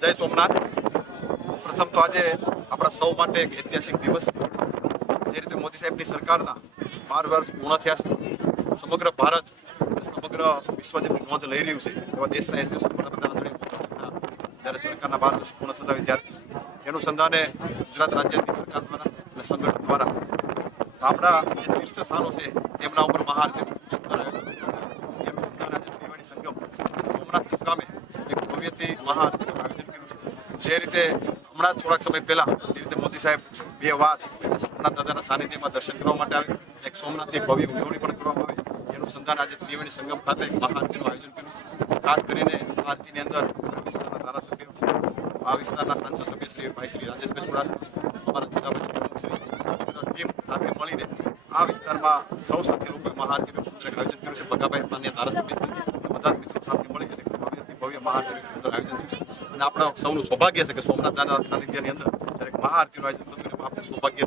જય સોમનાથ। પ્રથમ તો આજે આપણા સૌ માટે એક ઐતિહાસિક દિવસ। જે રીતે મોદી સાહેબની સરકારના 12 વર્ષ પૂર્ણ થયા છે, સમગ્ર ભારત સમગ્ર વિશ્વ જેની નોંધ લઈ રહ્યું છે એવા દેશના યશસ્વી વડાપ્રધાન જ્યારે સરકારના 12 વર્ષ પૂર્ણ થતા હોય ત્યારે અનુસંધાને ગુજરાત રાજ્યની સરકાર દ્વારા અને સંગઠન દ્વારા આપણા જે તીર્થ સ્થાનો છે તેમના ઉપર મહાઆરતીનું સુંદર આયોજન એનું સંધાન આજે ત્રિવેણી સંગમ સોમનાથ મુકામે એક ભવ્યથી મહાઆરતીનું આયોજન કર્યું છે। જે રીતે હમણાં જ થોડાક સમય પહેલા જે રીતે મોદી સાહેબ 2 વાર સોમનાથ દાદાના સાનિધ્યમાં દર્શન કરવા માટે આવે, એક સોમનાથની ભવ્ય ઉજવણી પણ કરવામાં આવે એનું સંધાન આજે ત્રિવેણી સંગમ ખાતે મહાઆરતીનું આયોજન કર્યું છે। ખાસ કરીને આરતીની અંદર વિસ્તારના ધારાસભ્યો, આ વિસ્તારના સાંસદ સભ્ય શ્રી ભાઈ શ્રી રાજેશભાઈ ચુડાસમા, અમારા જિલ્લા પંચાયત શ્રી ટીમ સાથે મળીને આ વિસ્તારમાં સૌ સાથે લોકોએ મહાઆરતીનું સુંદર આયોજન કર્યું છે। ભગાભાઈ માન્ય ધારાસભ્ય શ્રી બધા જ મિત્રો સાથે મળીને ભવ્ય મહાઆરતીનું સુંદર આયોજન થયું છે અને આપણા સૌનું સૌભાગ્ય છે કે સોમનાથ દાદાના સાનિધ્યની અંદર દરેક મહાઆરતીનું આયોજન થતું આપણે સૌભાગ્ય